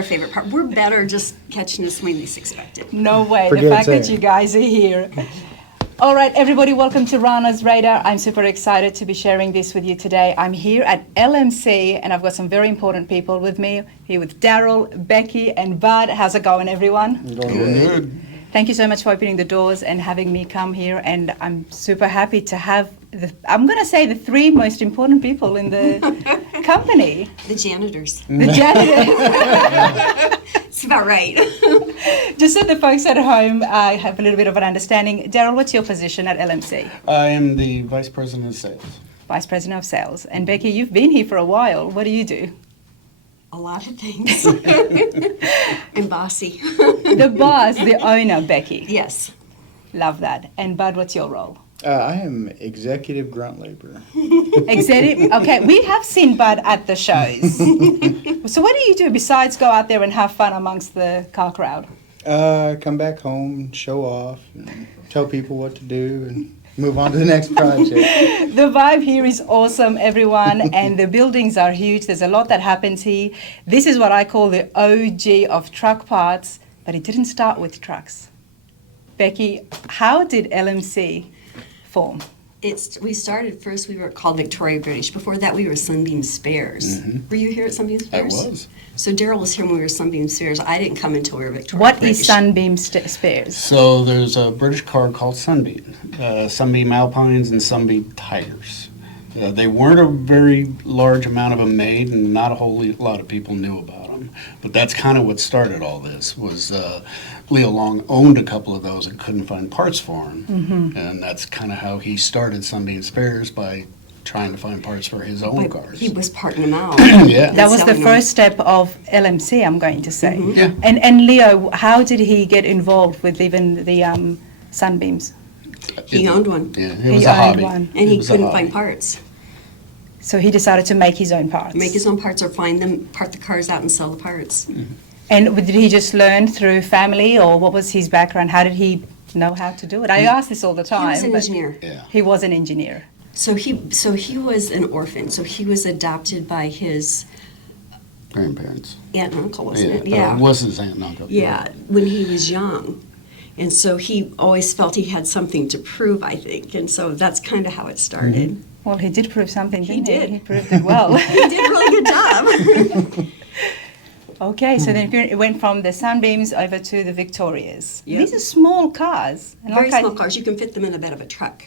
our favorite part. We're better just catching us when we least expect it. No way. Forget the fact that saying. you guys are here. All right, everybody, welcome to Rana's Radar. I'm super excited to be sharing this with you today. I'm here at LMC, and I've got some very important people with me. Here with Daryll, Becky, and Bud. How's it going, everyone? Good. Thank you so much for opening the doors and having me come here. And I'm super happy to have, I'm going to say, the three most important people in the company. The janitors. The janitors. It's about right. Just so the folks at home have a little bit of an understanding. Daryll, what's your position at LMC? I am the Vice President of Sales. Vice President of Sales. And Becky, you've been here for a while. What do you do? A lot of things. And bossy. The boss, the owner, Becky. Yes. Love that. And Bud, what's your role? I am executive grunt laborer. Executive. Okay, we have seen Bud at the shows. So what do you do besides go out there and have fun amongst the car crowd? Come back home, show off, and tell people what to do, and move on to the next project. The vibe here is awesome, everyone, and the buildings are huge. There's a lot that happens here. This is what I call the OG of truck parts, but it didn't start with trucks. Becky, how did LMC form? We started first, we were called Victoria British. Before that, we were Sunbeam Spares. Were you here at Sunbeam Spares? I was. So Daryll was here when we were Sunbeam Spares. I didn't come until we were Victoria What British. is Sunbeam Spares? So there's a British car called Sunbeam, Sunbeam Alpines and Sunbeam Tigers. They weren't a very large amount of them made, and not a whole lot of people knew about them. But that's kind of what started all this, was Leo Long owned a couple of those and couldn't find parts for them. And that's kind of how he started Sunbeam Spares, by trying to find parts for his own But cars. he was parting them out. Yeah. That was the selling them. first step of LMC, I'm going to say. Yeah. And Leo, how did he get involved with even the Sunbeams? He owned one. Yeah, it He was a owned hobby. one. And he It was a couldn't hobby. find parts. So he decided to make his own parts. Make his own parts or find them, part the cars out and sell the parts. And did he just learn through family, or what was his background? How did he know how to do it? I ask this all the He time. was an but engineer. Yeah. He was an engineer. So he was an orphan. So he was adopted by his Grandparents. aunt and uncle, wasn't it? Yeah. Was his aunt and uncle. Yeah, when he was young. And so he always felt he had something to prove, I think. And so that's kind of how it started. Well, he did prove something, He didn't he? did. He proved it well. He did a really good job. Okay, so then it went from the Sunbeams over to the Victorias. Yep. These are small cars. And Very like I- small cars. You can fit them in the bed of a truck.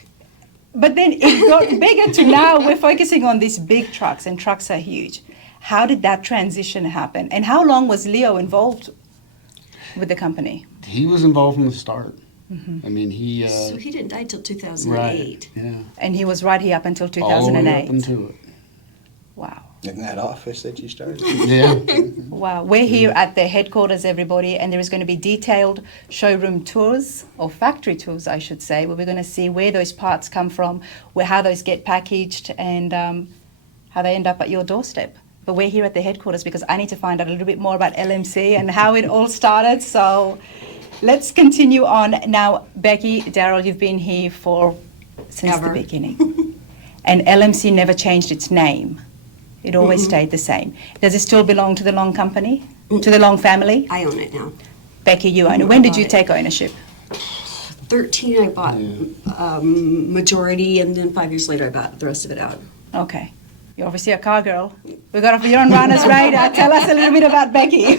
But then it got bigger to now we're focusing on these big trucks, and trucks are huge. How did that transition happen? And how long was Leo involved with the company? He was involved from the start. Mm-hmm. I mean, he... So he didn't die till 2008. right, yeah. And he was right here up until All the way 2008. up into it. Wow. In that office that you started. Yeah. Wow. We're here at the headquarters, everybody, and there is going to be detailed showroom tours, or factory tours, I should say, where we're going to see where those parts come from, how those get packaged, and how they end up at your doorstep. But we're here at the headquarters because I need to find out a little bit more about LMC and how it all started. So let's continue on. Now, Becky, Daryll, you've been here since Ever. the beginning. And LMC never changed its name. It always stayed the same. Does it still belong to the Long company? To the Long family? I own it now. Becky, you own it. I When did bought you it. take ownership? 13, I bought majority, and then 5 years later, I bought the rest of it out. Okay. You're obviously a car girl. You're on Rana's Radar. Tell us a little bit about Becky.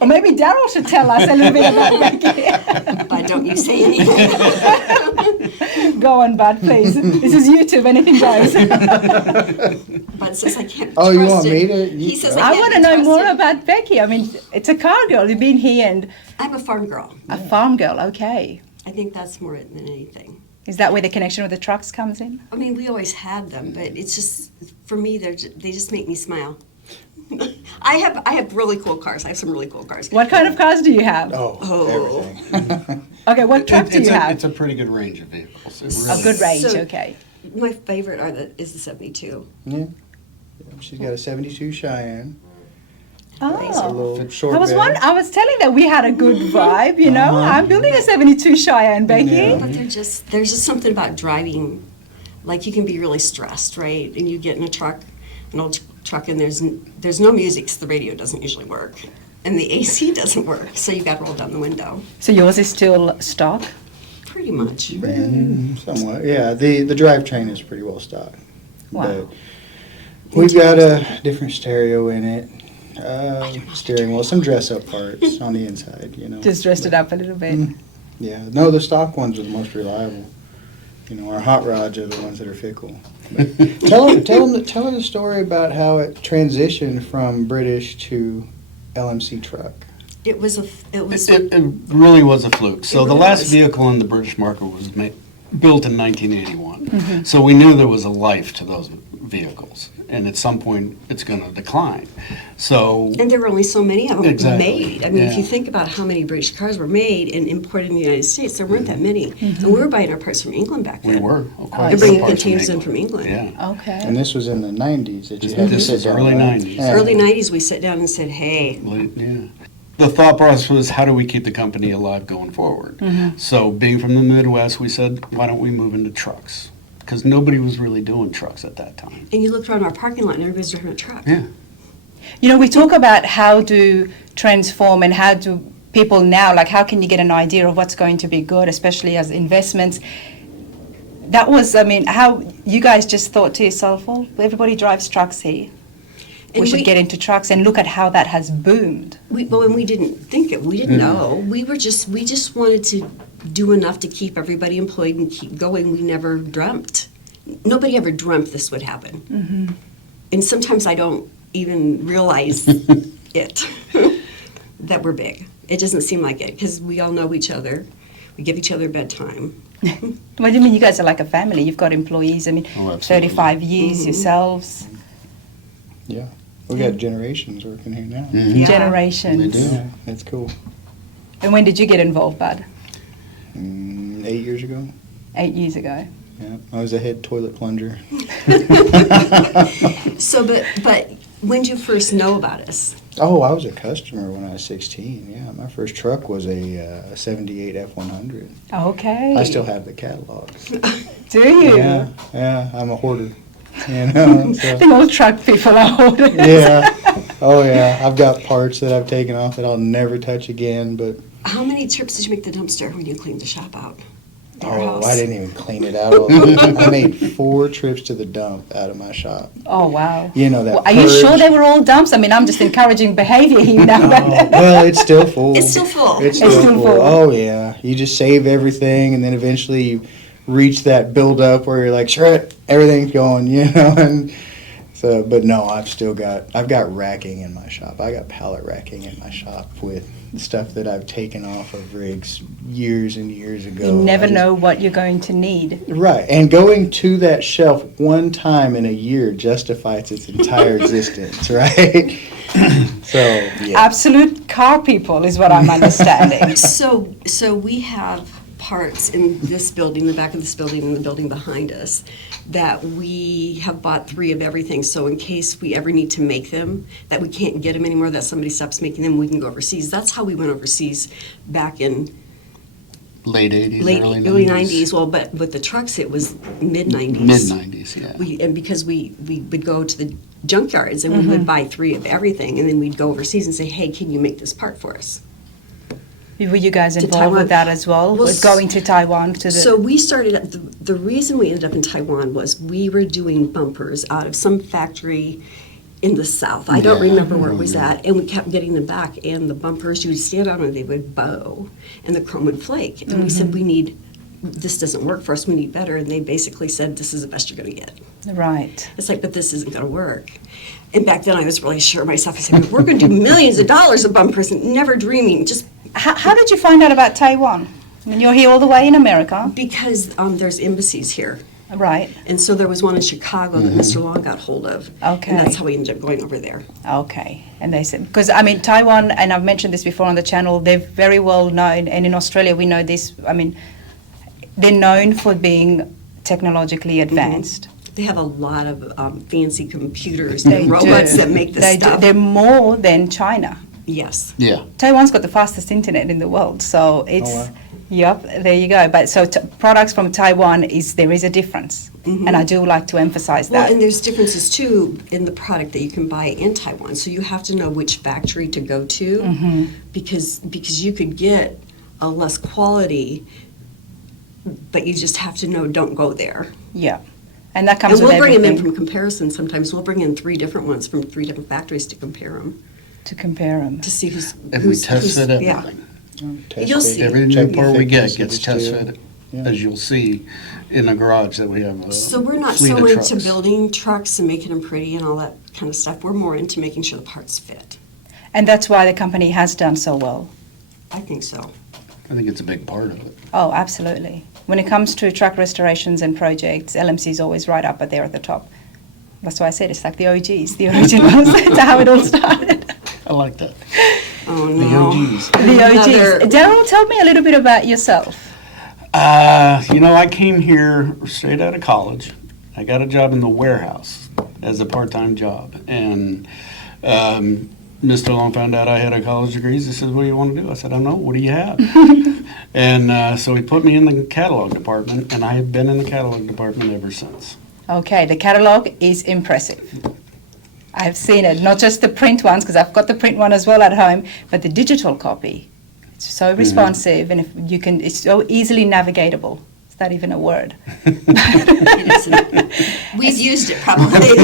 Or maybe Daryll should tell us a little bit about Becky. But don't you say anything. Go on, Bud, please. This is YouTube. Anything goes. But since I can't Oh, trust you want it, me to? he says I can't want to be know more trusted. about Becky. I mean, it's a car girl. You've been here and I'm a farm girl. a farm girl. Okay. I think that's more than anything. Is that where the connection with the trucks comes in? I mean, we always had them, but it's just, for me, they just make me smile. I have really cool cars. I have some really cool cars. What kind of cars do you have? Oh. Everything. Okay, what truck do you have? It's a pretty good range of vehicles. It A really good is. range, So- okay. My favorite is the 72. Yeah. She's got a 72 Cheyenne. It's a Oh. little short I was bed. I was telling that we had a good vibe, you know. I'm building a 72 Cheyenne, Becky. Yeah. But there's just something about driving, like you can be really stressed, right? And you get in a truck, an old truck and there's no music, so the radio doesn't usually work. And the AC doesn't work, so you got to roll down the window. So yours is still stock? Pretty much. Somewhat, yeah. The drivetrain is pretty well stocked. Wow. But we've got a different stereo in it, steering wheel, some dress-up parts on the inside, you know. Just dressed it up a little bit. Yeah, no, the stock ones are the most reliable. You know, our hot rods are the ones that are fickle. But tell her the story about how it transitioned from British to LMC truck. It was It really was a fluke. So It the really last was. vehicle on the British market was built in 1981. So we knew there was a life to those vehicles, and at some point it's going to decline. So and there were only so many of them Exactly, made. I mean, if you yeah. think about how many British cars were made and imported in the United States, there weren't that many. And we were buying our parts from England back then. we were, of course. They're bringing parts from containers in from England. Yeah. Okay. And this was in the 90s that you This- had to this sit was down. early right? 90s. Yeah. Early 90s, we sat down and said, hey, Yeah. The thought process was, how do we keep the company alive going forward? So being from the Midwest, we said, why don't we move into trucks? Because nobody was really doing trucks at that time. and you looked around our parking lot and everybody's driving a truck. Yeah. You know, we talk about how to transform and how do people now, like how can you get an idea of what's going to be good, especially as investments. That was, I mean, how you guys just thought to yourself, well, everybody drives trucks here. We And should get into trucks and look at how that has boomed. And we didn't think it. We didn't know. We just wanted to do enough to keep everybody employed and keep going. We never dreamt. Nobody ever dreamt this would happen. And sometimes I don't even realize it, that we're big. It doesn't seem like it because we all know each other. We give each other bedtime. What do you mean? You guys are like a family. You've got employees. I mean, Oh, absolutely. 35 years yourselves, Yeah. We got generations working here now. Yeah. generations. They do. Yeah, that's cool. And when did you get involved, Bud? 8 years ago. 8 years ago. Yeah, I was a head toilet plunger. So, but when did you first know about us? Oh, I was a customer when I was 16. Yeah, my first truck was a 78 F100. Okay. I still have the catalogs. Do you? Yeah, I'm a hoarder. You know, I so, think all truck people are hoarders. yeah. Oh yeah, I've got parts that I've taken off that I'll never touch again. But How many trips did you make to the dumpster when you cleaned the shop out? Your house? I didn't even clean it out. I made 4 trips to the dump out of my shop. Oh, wow. You know that. Well, are you sure purge. they were all dumps? I mean, I'm just encouraging behavior here now. Oh, well, it's still full. It's still full. It's It's still still full. full. Oh yeah, you just save everything, and then eventually you reach that build up where you're like, sure, everything's going, you know. And so, but no, I've got racking in my shop. I got pallet racking in my shop with stuff that I've taken off of rigs years and years ago. You never I just- know what you're going to need. Right, and going to that shelf one time in a year justifies its entire existence, right? So, yeah. Absolute car people is what I'm understanding. So we have parts in this building, the back of this building, and the building behind us, that we have bought 3 of everything. So in case we ever need to make them, that we can't get them anymore, that somebody stops making them, we can go overseas. That's how we went overseas back in Late 80s, early 90s. Well, but with the trucks, it was mid 90s. Mid-90s, yeah. And because we would go to the junkyards and we would buy 3 of everything, and then we'd go overseas and say, hey, can you make this part for us? Were you guys To involved Taiwan. with that as well? Well, With going to Taiwan to the... So we started, the reason we ended up in Taiwan was we were doing bumpers out of some factory in the south. I don't Yeah. remember where it was at, and we kept getting them back, and the bumpers, you would stand on them, they would bow, and the chrome would flake. And we said, this doesn't work for us, we need better, and they basically said, this is the best you're gonna get. Right. It's like, but this isn't gonna work. And back then I was really sure of myself, I said, we're gonna do millions of dollars of bumpers, and never dreaming, just How did you find out about Taiwan? I mean, you're here all the way in America. because there's embassies here. Right. And so there was one in Chicago that Mr. Long got hold of. Okay. And that's how we ended up going over there. Okay. And they said, because I mean, Taiwan, and I've mentioned this before on the channel, they're very well known, and in Australia we know this, I mean, they're known for being technologically advanced. They have a lot of fancy computers They and robots do. that make this They do. stuff. They're more than China. Yes. Yeah. Taiwan's got the fastest internet in the world, so it's wow. Yep, there you go. But so products from Taiwan there is a difference, and I do like to emphasize Well, that. and there's differences too in the product that you can buy in Taiwan. So you have to know which factory to go to, because you could get a less quality, but you just have to know don't go there. Yeah, and that comes And with we'll bring them in everything from comparison. Sometimes we'll bring in 3 different ones from 3 different factories to compare them to compare them. to see who's And we test fit yeah. everything. Test You'll it, see. Every new check the part we get thickness of gets the test steel. fitted, Yeah. as you'll see in the garage that we have. So we're not fleet so of into trucks. building trucks and making them pretty and all that kind of stuff. We're more into making sure the parts fit. And that's why the company has done so well. I think so. I think it's a big part of it. Oh, absolutely. When it comes to truck restorations and projects, LMC is always right up there at the top. That's why I said it's like the OGs, the originals. That's how it all started. I like that. Oh, The no. OGs. The Another- OGs. Daryll, tell me a little bit about yourself. I came here straight out of college. I got a job in the warehouse as a part-time job. And Mr. Long found out I had a college degree. He says, what do you want to do? I said, I don't know. What do you have? And so he put me in the catalog department, and I have been in the catalog department ever since. Okay, the catalog is impressive. I've seen it, not just the print ones, because I've got the print one as well at home, but the digital copy. It's so responsive, and if you can, it's so easily navigatable. Is that even a word? It isn't. We've used it probably.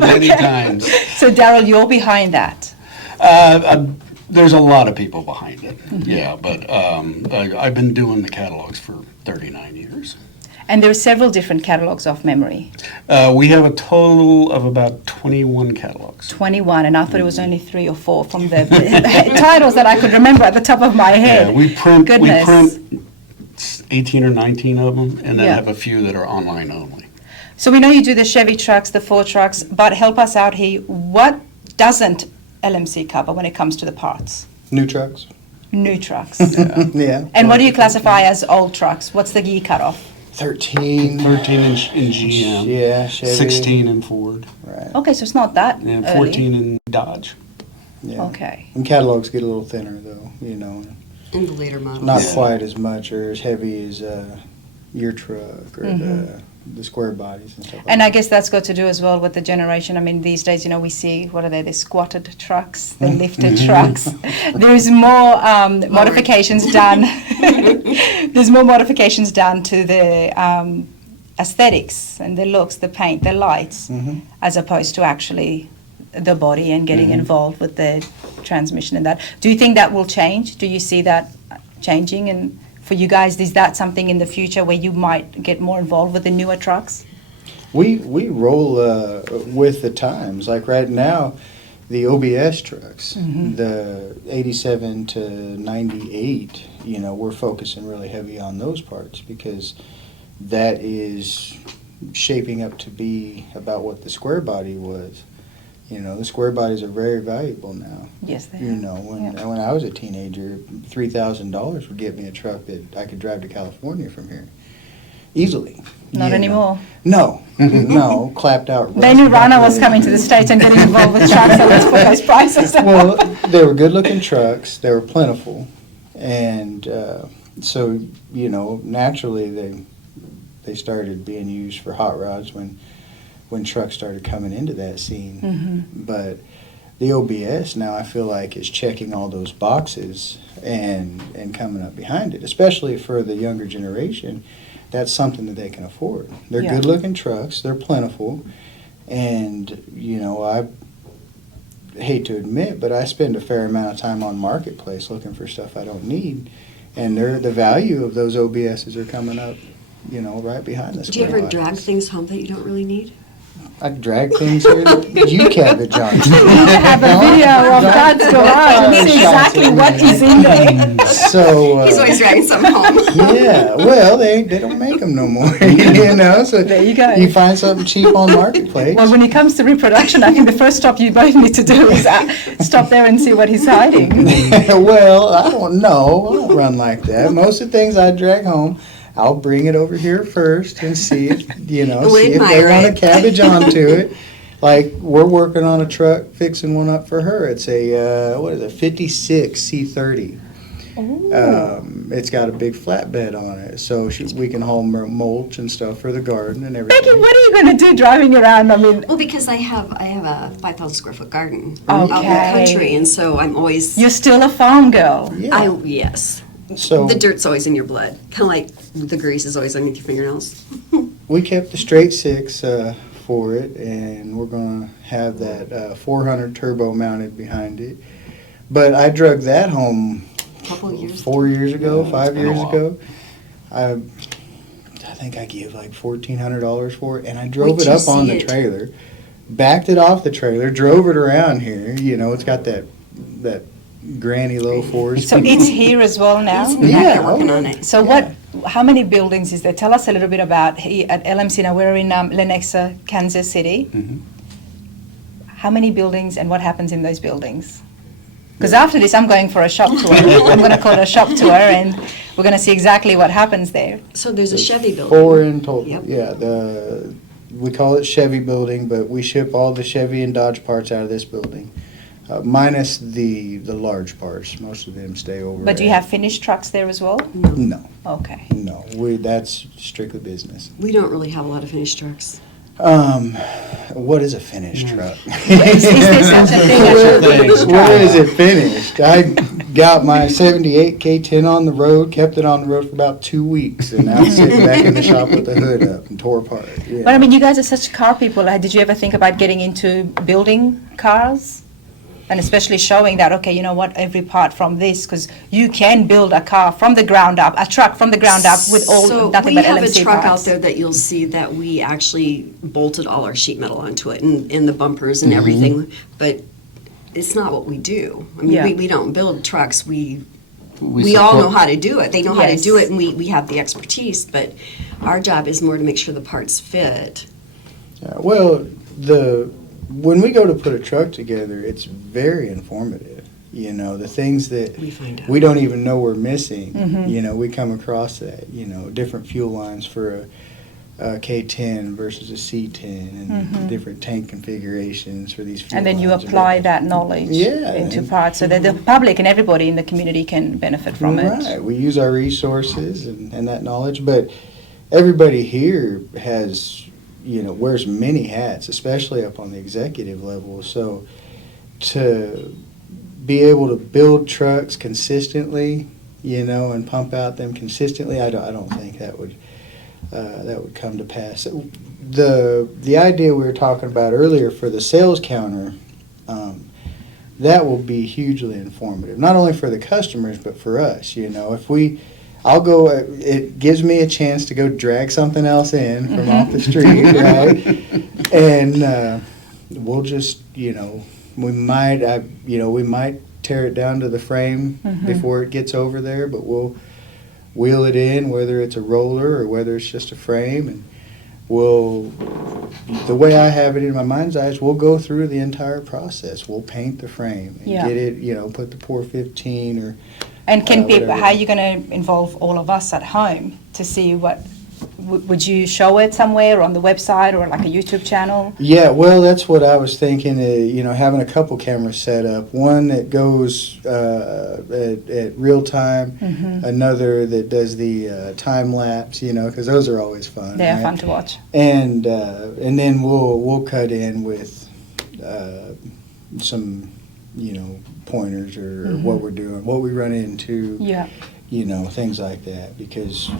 Many times. So, Daryll, you're behind that. There's a lot of people behind it, yeah, but I've been doing the catalogs for 39 years. And there are several different catalogs off memory. We have a total of about 21 catalogs. 21, and I thought it was only 3 or 4 from the titles that I could remember at the top of my head. Yeah, we print Goodness. 18 or 19 of them, and then Yeah. have a few that are online only. So we know you do the Chevy trucks, the Ford trucks, but help us out here. What doesn't LMC cover when it comes to the parts? New trucks. New trucks. Yeah. And what do you classify as old trucks? What's the year cutoff? 13. 13 in GM, Yeah, Chevy. 16 in Ford, Right. Okay, so it's not that and early. 14 in Dodge. Yeah. Okay. And catalogs get a little thinner, though. In the later models. Not Yeah. quite as much or as heavy as your truck or the square bodies and stuff like And that. I guess that's got to do as well with the generation. I mean, these days, we see, what are they, the squatted trucks, the lifted trucks. There is more modifications done. There's more modifications done to the aesthetics and the looks, the paint, the lights, as opposed to actually the body and getting involved with the transmission and that. Do you think that will change? Do you see that changing? And for you guys, is that something in the future where you might get more involved with the newer trucks? We roll with the times. Like right now, the OBS trucks, the 87 to 98, we're focusing really heavy on those parts because that is shaping up to be about what the square body was. The square bodies are very valuable now. Yes, they When Yeah. when I was a teenager, $3,000 would get me a truck that I could drive to California from here easily. Not anymore. No, no, clapped out. They knew Rana was coming to the States and getting involved with trucks, so let's put those prices up. Well, they were good-looking trucks. They were plentiful, and so naturally they started being used for hot rods when trucks started coming into that scene. But the OBS now I feel like is checking all those boxes and coming up behind it, especially for the younger generation. That's something that they can afford. They're Yeah. good-looking trucks. They're plentiful, and I hate to admit, but I spend a fair amount of time on Marketplace looking for stuff I don't need, and the value of those OBSs are coming up, right behind this. Do you ever drag things home that you don't really need? I drag things here that you cabbage on. Have a video of God's garage and see exactly what is in there. So He's always dragging something home. yeah, well, they don't make them no more, So There you go. You find something cheap on Marketplace. Well, when it comes to reproduction, I think the first stop you both need to do is stop there and see what he's hiding. Well, I don't know. I don't run like that. Most of the things I drag home, I'll bring it over here first and see if, see if they want to cabbage onto it. Like, we're working on a truck, fixing one up for her. It's a, 56 C30. It's got a big flatbed on it, so we can haul mulch and stuff for the garden and everything. Becky, what are you going to do driving around? I mean, Well, because I have a 5,000 square foot garden out in the Okay. country, and so I'm always. you're still a farm girl. Yeah. Yes. So The dirt's always in your blood, kind of like the grease is always underneath your fingernails. we kept the straight six for it, and we're going to have that 400 turbo mounted behind it. But I drug that home Couple of years. 4 years ago, Yeah, 5 it's been a years while. ago. I think I gave like $1,400 for it, and I drove Wait it till you up on see the it. trailer, backed it off the trailer, drove it around here. You know, it's got that granny low force. So it's here as well now? He's back Yeah, there working oh, on it. So how many buildings is there? Tell us a little bit about here at LMC. Now we're in Lenexa, Kansas City. Mhm. How many buildings and what happens in those buildings? Because after this, I'm going for a shop tour. I'm going to call it a shop tour, and we're going to see exactly what happens there. So there's a Chevy building. 4 in total. Yep. Yeah, we call it Chevy building, but we ship all the Chevy and Dodge parts out of this building, minus the large parts. Most of them stay over. But do you at- have finished trucks there as well? No, Okay. no. That's strictly business. We don't really have a lot of finished trucks. What is a finished truck? Is there such a thing as a finished Where truck? is it finished? I got my 78 K10 on the road, kept it on the road for about 2 weeks, and now it's sitting back in the shop with the hood up and tore apart. Yeah. But I mean, you guys are such car people. Did you ever think about getting into building cars? And especially showing that, okay, you know what, every part from this, because you can build a car from the ground up, a truck from the ground up with So nothing we but have a LMC truck parts. out there that you'll see that we actually bolted all our sheet metal onto it and the bumpers and everything, but it's not what we do. I mean, Yeah. we don't build trucks. We all know how to do it. They know how to Yes. do it, and we have the expertise. But our job is more to make sure the parts fit. Yeah, well, when we go to put a truck together, it's very informative. You know, the things that We find out. we don't even know we're missing. Mhm. You know, we come across that. You know, different fuel lines for a K10 versus a C10, and Mhm. different tank configurations for these fuel And then you lines apply and that knowledge Yeah, into and- parts so that the public and everybody in the community can benefit from it. Right. We use our resources and that knowledge, but everybody here has, wears many hats, especially up on the executive level. So to be able to build trucks consistently, and pump out them consistently, I don't think that would come to pass. The idea we were talking about earlier for the sales counter, that will be hugely informative, not only for the customers but for us. It gives me a chance to go drag something else in from off the street, right? And we'll just, we might tear it down to the frame before it gets over there, but we'll wheel it in, whether it's a roller or whether it's just a frame, and the way I have it in my mind's eyes, we'll go through the entire process. We'll paint the frame and Yeah. get it, put the pour 15 or And can people, whatever. how are you going to involve all of us at home to see what, would you show it somewhere on the website or like a YouTube channel? Yeah, well, that's what I was thinking. Having a couple cameras set up. One that goes at real time. Another that does the time lapse. Because those are always fun. They are right? fun to watch. And then we'll cut in with some pointers or what we're doing, what we run into. Yeah. Things like that, because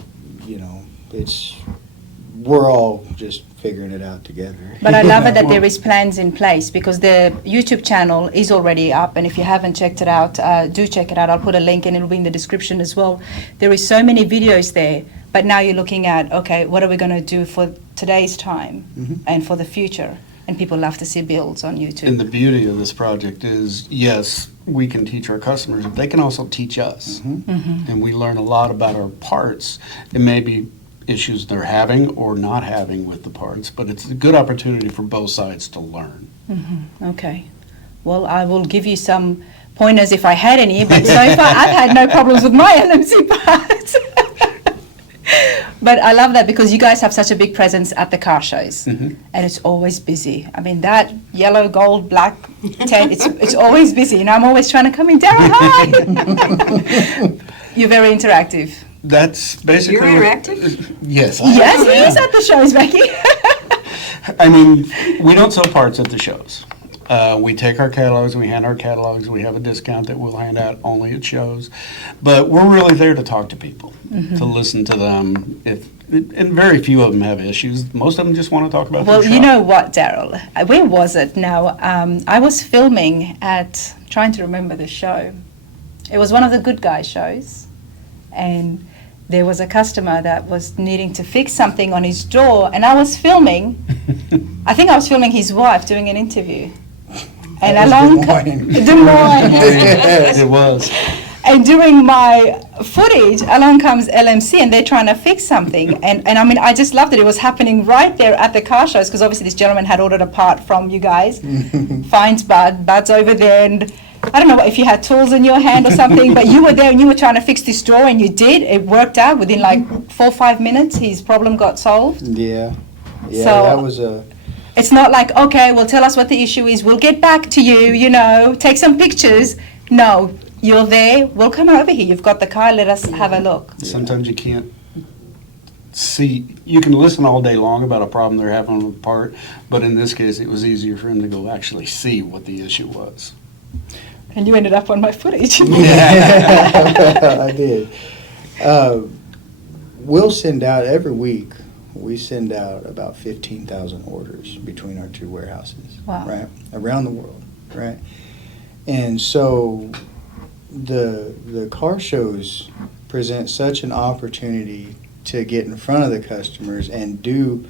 we're all just figuring it out together. But I love it that there is plans in place, because the YouTube channel is already up, and if you haven't checked it out, do check it out. I'll put a link and it'll be in the description as well. There is so many videos there, but now you're looking at, okay, what are we going to do for today's time and for the future? And people love to see builds on YouTube. And the beauty of this project is, yes, we can teach our customers, but they can also teach us. And we learn a lot about our parts. It may be issues they're having or not having with the parts, but it's a good opportunity for both sides to learn. Okay. Well, I will give you some pointers if I had any, but so far I've had no problems with my LMC parts. But I love that because you guys have such a big presence at the car shows, and it's always busy. I mean, that yellow, gold, black tent, it's always busy, and I'm always trying to come in, Daryll, hi! You're very interactive. That's basically. You're interactive? Yes. Yes, he is at the shows, Becky. I mean, we don't sell parts at the shows. We take our catalogs and we hand our catalogs. We have a discount that we'll hand out only at shows. But we're really there to talk to people, to listen to them. And very few of them have issues. Most of them just want to talk about Well, their you shop. know what, Daryl? Where was it now? I was filming at, trying to remember the show. It was one of the Good Guys shows. And there was a customer that was needing to fix something on his door. And I was filming, I think I was filming his wife doing an interview. And That was along Des Moines. Des Moines. Yes. It was. And during my footage, along comes LMC and they're trying to fix something. And I mean, I just loved it. It was happening right there at the car shows because obviously this gentleman had ordered a part from you guys. Finds Bud's over there. And I don't know if you had tools in your hand or something, but you were there and you were trying to fix this door and you did. It worked out within like 4 or 5 minutes. His problem got solved. Yeah. Yeah, So- that was a. It's not like, okay, well, tell us what the issue is. We'll get back to you, you know, take some pictures. No, you're there. We'll come over here. You've got the car. Let us have a look. Sometimes you can't see, you can listen all day long about a problem they're having with a part, but in this case, it was easier for him to go actually see what the issue was. And you ended up on my footage. I did. We'll send out every week. We send out about 15,000 orders between our two warehouses, Wow. right, around the world, right. And so the car shows present such an opportunity to get in front of the customers and do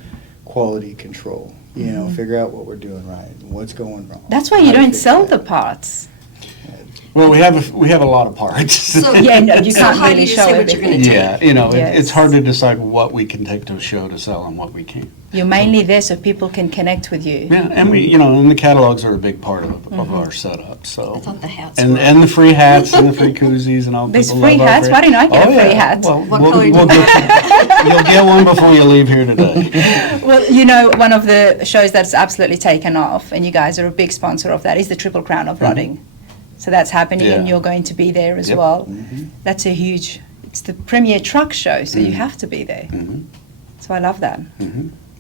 quality control. You know, figure out what we're doing right, and what's going wrong. That's why you how to don't fix sell that. the parts. Well, we have a lot of parts. So, Yeah, no, you so can't how do really you show say what you're going to everything. take? Yeah, you know, Yes. it's hard to decide what we can take to a show to sell and what we can't. You're mainly there so people can connect with you. Yeah, and we, you know, and the catalogs are a big part of our setup, so. I thought the hats And, were. and the free hats and the free koozies and all. There's people free love our hats? Why didn't I get a free hat? Well, What we'll, color do we'll you get, you'll get one before you leave here today. Well, you know, one of the shows that's absolutely taken off, and you guys are a big sponsor of that, is the Triple Crown of Rodding. So that's happening, and Yeah. you're going to be there as Yep. well. That's a huge, it's the premier truck show, so you have to be there. So I love that.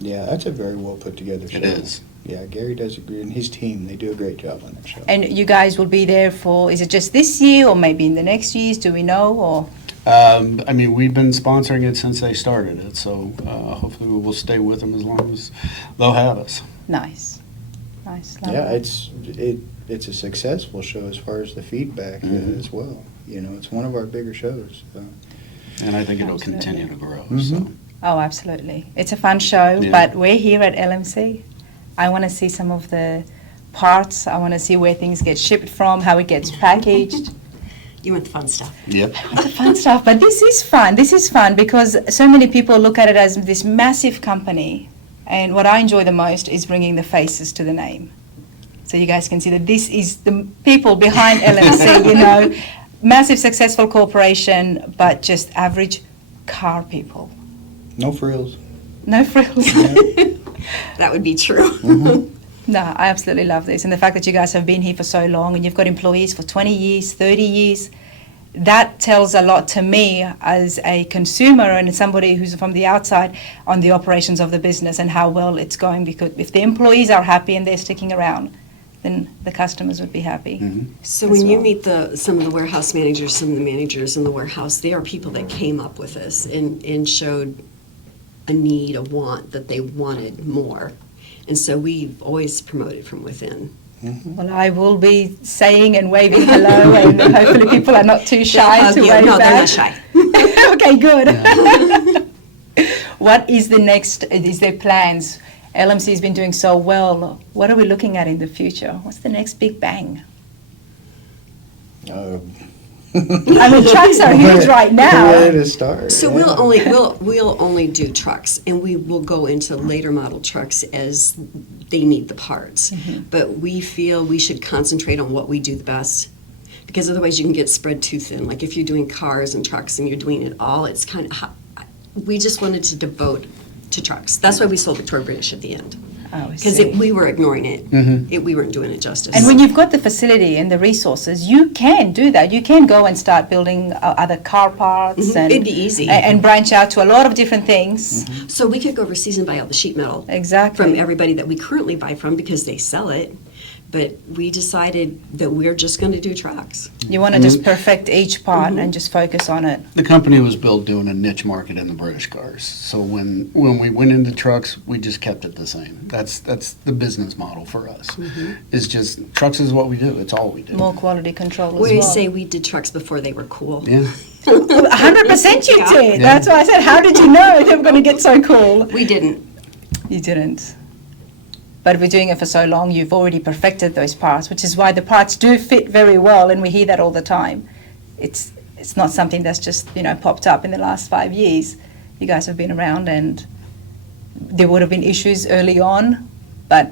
Yeah, that's a very well put together show. It is. Yeah, Gary does agree, and his team, they do a great job on that show. And you guys will be there for, is it just this year or maybe in the next years? Do we know? Or I mean, we've been sponsoring it since they started it, so hopefully we will stay with them as long as they'll have us. nice, nice. Love Yeah, that. it's a successful show as far as the feedback as well. You know, it's one of our bigger shows. So. And I think it'll Absolutely. continue to grow, Mhm. so. Oh, absolutely. It's a fun show, Yeah. but we're here at LMC. I want to see some of the parts. I want to see where things get shipped from, how it gets packaged. You want the fun stuff. Yep. The fun stuff. But this is fun. This is fun because so many people look at it as this massive company. And what I enjoy the most is bringing the faces to the name. So you guys can see that this is the people behind LMC, you know, massive successful corporation, but just average car people. No frills. No frills. That would be true. No, I absolutely love this. And the fact that you guys have been here for so long and you've got employees for 20 years, 30 years, that tells a lot to me as a consumer and somebody who's from the outside on the operations of the business and how well it's going. Because if the employees are happy and they're sticking around, then the customers would be happy. So as when you well. meet some of the warehouse managers, some of the managers in the warehouse, they are people that came up with this and showed a need, a want, that they wanted more. And so we've always promoted from within. Well, I will be saying and waving hello, and hopefully people are not too shy They'll to hug you. wave No, they're back. not shy. Okay, good. What is the next? Is there plans? LMC has been doing so well. What are we looking at in the future? What's the next big bang? I I mean, trucks are huge right now. Where to start? So yeah. we'll only do trucks, and we will go into later model trucks as they need the parts. But we feel we should concentrate on what we do the best, because otherwise you can get spread too thin. Like if you're doing cars and trucks and you're doing it all, it's kind of. We just wanted to devote to trucks. That's why we sold Victoria British at the end. Oh, I Because see. we were ignoring it. Mm-hmm. We weren't doing it justice. And when you've got the facility and the resources, you can do that. You can go and start building other car parts and It'd be easy. and branch out to a lot of different things. So we could go overseas and buy all the sheet metal Exactly. from everybody that we currently buy from because they sell it. But we decided that we're just going to do trucks. You want to just perfect each part and just focus on it. The company was built doing a niche market in the British cars. So when we went into trucks, we just kept it the same. That's the business model for us. It's just trucks is what we do. It's all we do. More quality control as We well. say we did trucks before they were cool. Yeah. 100% you Yeah. did. That's why I said, how did you know they were going to get so cool? We didn't. You didn't. But we're doing it for so long, you've already perfected those parts, which is why the parts do fit very well, and we hear that all the time. It's not something that's just, popped up in the last 5 years. You guys have been around, and there would have been issues early on, but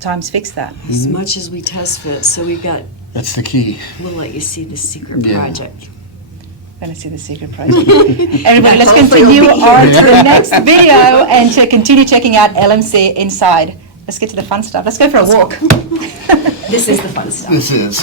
time's fixed that. As much as we test fit, so we've got, That's the key. we'll let you see the secret Yeah. project. Going to see the secret project. Everybody, let's Hopefully continue it'll be on here. to the next video and to continue checking out LMC inside. Let's get to the fun stuff. Let's go for a walk. This is the fun stuff. This is.